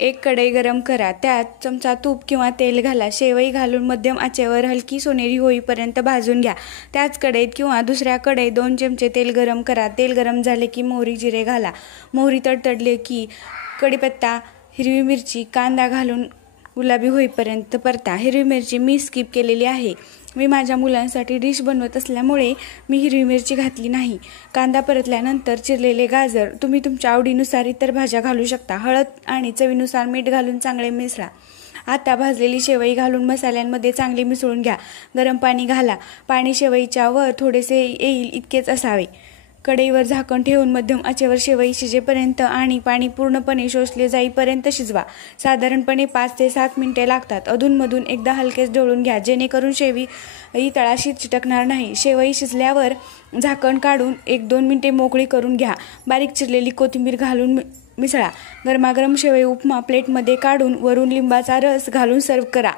एक कढई गरम करा, त्यात चमचा तूप किंवा तेल घाला. शेवई घालून मध्यम आचेवर हलकी सोनेरी होईपर्यंत भाजून घ्या. त्याच कढईत किंवा दुसऱ्या कढईत 2 चमचे तेल गरम करा. तेल गरम झाले की मोहरी, जिरे घाला. मोहरी तडतडली की कढीपत्ता, हिरवी मिरची, कांदा घालून गुलाबी होईपर्यंत परता. हिरवी मिरची मी स्किप केलेली आहे. मी माझ्या मुलांसाठी डिश बनवत असल्यामुळे मी हिरवी मिरची घातली नाही. कांदा परतल्यानंतर चिरलेले गाजर, तुम्ही तुमच्या आवडीनुसार इतर भाज्या घालू शकता. हळद आणि चवीनुसार मीठ घालून चांगले मिसळा. आता भाजलेली शेवई घालून मसाल्यांमध्ये चांगली मिसळून घ्या. गरम पाणी घाला. पाणी शेवईच्या वर थोडेसे येईल इतकेच असावे. कढईवर झाकण ठेवून मध्यम आचेवर शेवई शिजेपर्यंत आणि पाणी पूर्णपणे शोषले जाईपर्यंत शिजवा. साधारणपणे 5 ते 7 मिनिटे लागतात. अधूनमधून एकदा हलकेच ढवळून घ्या, जेणेकरून शेवई तळाशी चिटकणार नाही. शेवई शिजल्यावर झाकण काढून 1-2 मिनिटे मोकळी करून घ्या. बारीक चिरलेली कोथिंबीर घालून मिसळा. गरमागरम शेवई उपमा प्लेटमध्ये काढून वरून लिंबाचा रस घालून सर्व्ह करा.